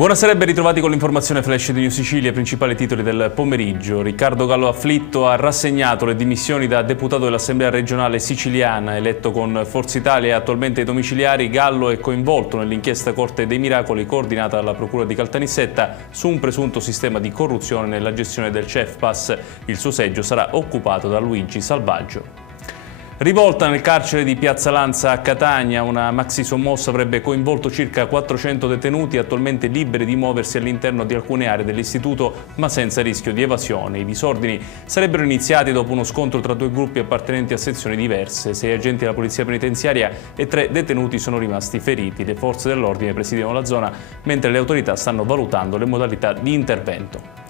Buonasera e ben ritrovati con l'informazione flash di New Sicilia, principali titoli del pomeriggio. Riccardo Gallo Afflitto ha rassegnato le dimissioni da deputato dell'Assemblea regionale siciliana, eletto con Forza Italia e attualmente ai domiciliari. Gallo è coinvolto nell'inchiesta Corte dei Miracoli coordinata dalla Procura di Caltanissetta su un presunto sistema di corruzione nella gestione del CEFPAS. Il suo seggio sarà occupato da Luigi Salvaggio. Rivolta nel carcere di Piazza Lanza a Catania, una maxi sommossa avrebbe coinvolto circa 400 detenuti attualmente liberi di muoversi all'interno di alcune aree dell'istituto, ma senza rischio di evasione. I disordini sarebbero iniziati dopo uno scontro tra due gruppi appartenenti a sezioni diverse. 6 agenti della polizia penitenziaria e 3 detenuti sono rimasti feriti. Le forze dell'ordine presidiano la zona, mentre le autorità stanno valutando le modalità di intervento.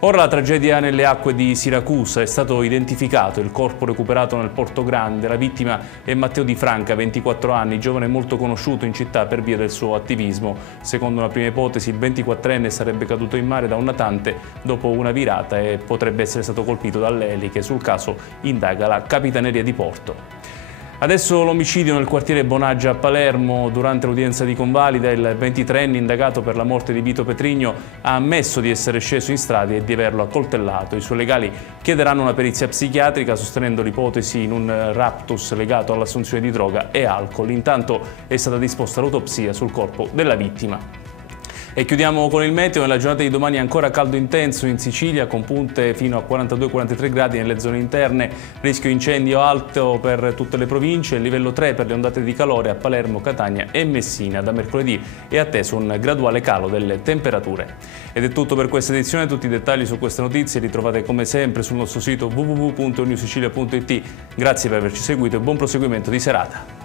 Ora la tragedia nelle acque di Siracusa. È stato identificato il corpo recuperato nel Porto Grande. La vittima è Matteo Di Franca, 24 anni, giovane molto conosciuto in città per via del suo attivismo. Secondo una prima ipotesi, il 24enne sarebbe caduto in mare da un natante dopo una virata e potrebbe essere stato colpito dalle eliche. Sul caso indaga la Capitaneria di Porto. Adesso l'omicidio nel quartiere Bonaggia a Palermo. Durante l'udienza di convalida il 23enne indagato per la morte di Vito Petrigno ha ammesso di essere sceso in strada e di averlo accoltellato. I suoi legali chiederanno una perizia psichiatrica sostenendo l'ipotesi in un raptus legato all'assunzione di droga e alcol. Intanto è stata disposta l'autopsia sul corpo della vittima. E chiudiamo con il meteo. Nella giornata di domani ancora caldo intenso in Sicilia con punte fino a 42-43 gradi nelle zone interne, rischio incendio alto per tutte le province, livello 3 per le ondate di calore a Palermo, Catania e Messina. Da mercoledì è atteso un graduale calo delle temperature. Ed è tutto per questa edizione. Tutti i dettagli su queste notizie li trovate come sempre sul nostro sito www.newsicilia.it. Grazie per averci seguito e buon proseguimento di serata.